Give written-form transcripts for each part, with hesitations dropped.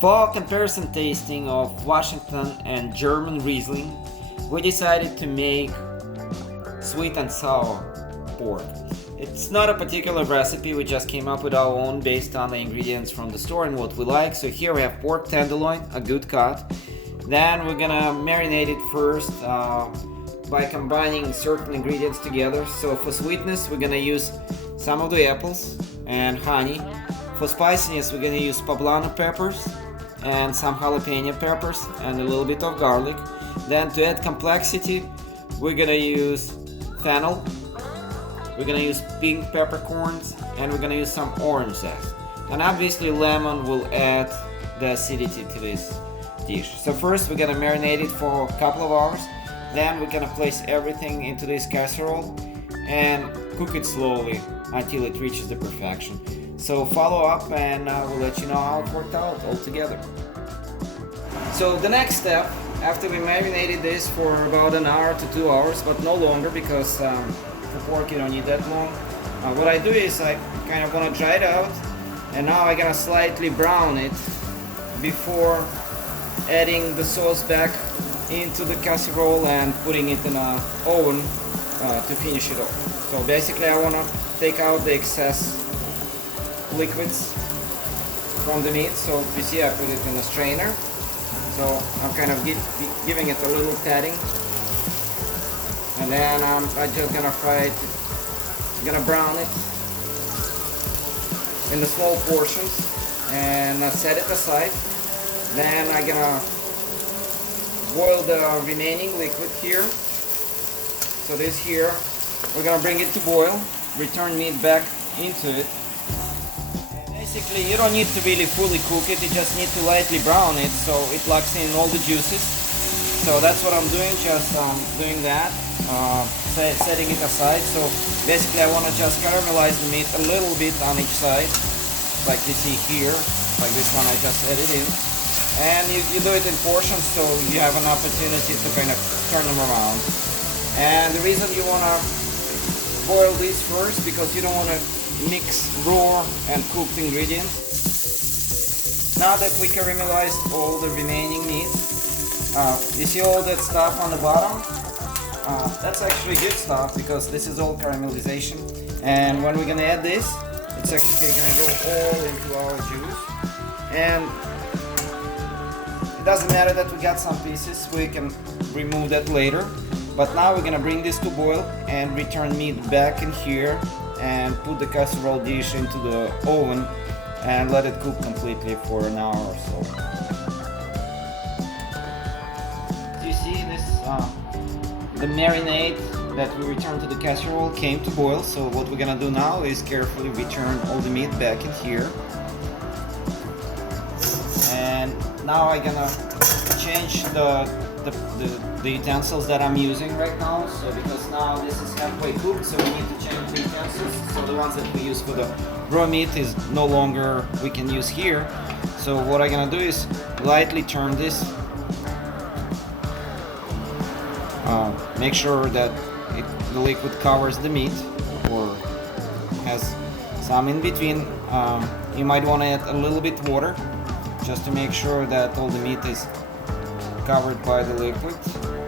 For comparison tasting of Washington and German Riesling, we decided to make sweet and sour pork. It's not a particular recipe, we just came up with our own based on the ingredients from the store and what we like. So here we have pork tenderloin, a good cut. Then we're gonna marinate it first by combining certain ingredients together. So for sweetness, we're gonna use some of the apples and honey. For spiciness, we're gonna use poblano peppers and some jalapeno peppers and a little bit of garlic. Then to add complexity, we're gonna use fennel, we're gonna use pink peppercorns, and we're gonna use some orange zest. And obviously lemon will add the acidity to this dish. So first we're gonna marinate it for a couple of hours. Then we're gonna place everything into this casserole and cook it slowly until it reaches the perfection. So follow up and we'll let you know how it worked out all together. So the next step, after we marinated this for about an hour to 2 hours, but no longer because for pork you don't need that long. What I do is I kind of want to dry it out, and now I'm gonna slightly brown it before adding the sauce back into the casserole and putting it in an oven to finish it off. So basically I want to take out the excess liquids from the meat. So you see I put it in a strainer. So I'm kind of giving it a little patting, and then I'm just gonna fry it. I'm gonna brown it in the small portions and set it aside. Then I'm gonna boil the remaining liquid here. So this here, we're gonna bring it to boil, return meat back into it. Basically, you don't need to really fully cook it, you just need to lightly brown it so it locks in all the juices. So that's what I'm doing, just doing that, setting it aside. So basically I want to just caramelize the meat a little bit on each side, like you see here, like this one I just added in. And you do it in portions so you have an opportunity to kind of turn them around. And the reason you want to boil these first, because you don't want to mix raw and cooked ingredients. Now that we caramelized all the remaining meat, you see all that stuff on the bottom? That's actually good stuff because this is all caramelization. And when we're gonna add this, it's actually gonna go all into our juice. And it doesn't matter that we got some pieces, we can remove that later. But now we're gonna bring this to boil and return meat back in here and put the casserole dish into the oven and let it cook completely for an hour or so. You see this, the marinade that we returned to the casserole came to boil. So what we're gonna do now is carefully return all the meat back in here. And now I'm gonna change the utensils that I'm using right now. So because now this is halfway cooked, so we need to change the utensils. So the ones that we use for the raw meat is no longer we can use here. So what I'm gonna do is lightly turn this. Make sure that the liquid covers the meat or has some in between. You might want to add a little bit water just to make sure that all the meat is covered by the liquid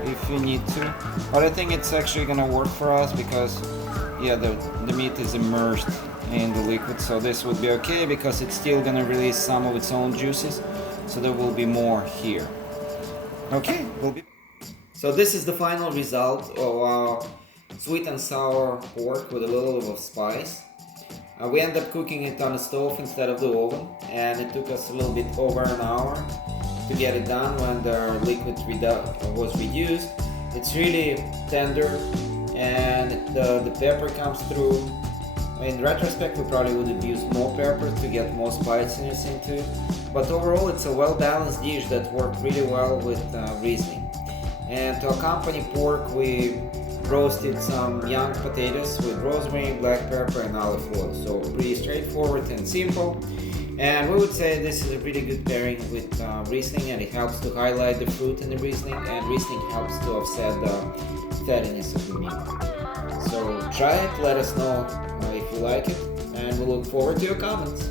if you need to, but I think it's actually gonna work for us because the meat is immersed in the liquid, so this would be okay because it's still gonna release some of its own juices, so there will be more here. Okay, so this is the final result of our sweet and sour pork with a little bit of spice. We ended up cooking it on the stove instead of the oven, and it took us a little bit over an hour to get it done when the liquid was reduced. It's really tender and the pepper comes through. In retrospect, we probably would have used more pepper to get more spiciness into it, but overall it's a well-balanced dish that worked really well with Riesling. And to accompany pork, we roasted some young potatoes with rosemary, black pepper and olive oil. So pretty straightforward and simple. And we would say this is a really good pairing with Riesling, and it helps to highlight the fruit in the Riesling, and Riesling helps to offset the fattiness of the meat. So try it, let us know if you like it, and we look forward to your comments.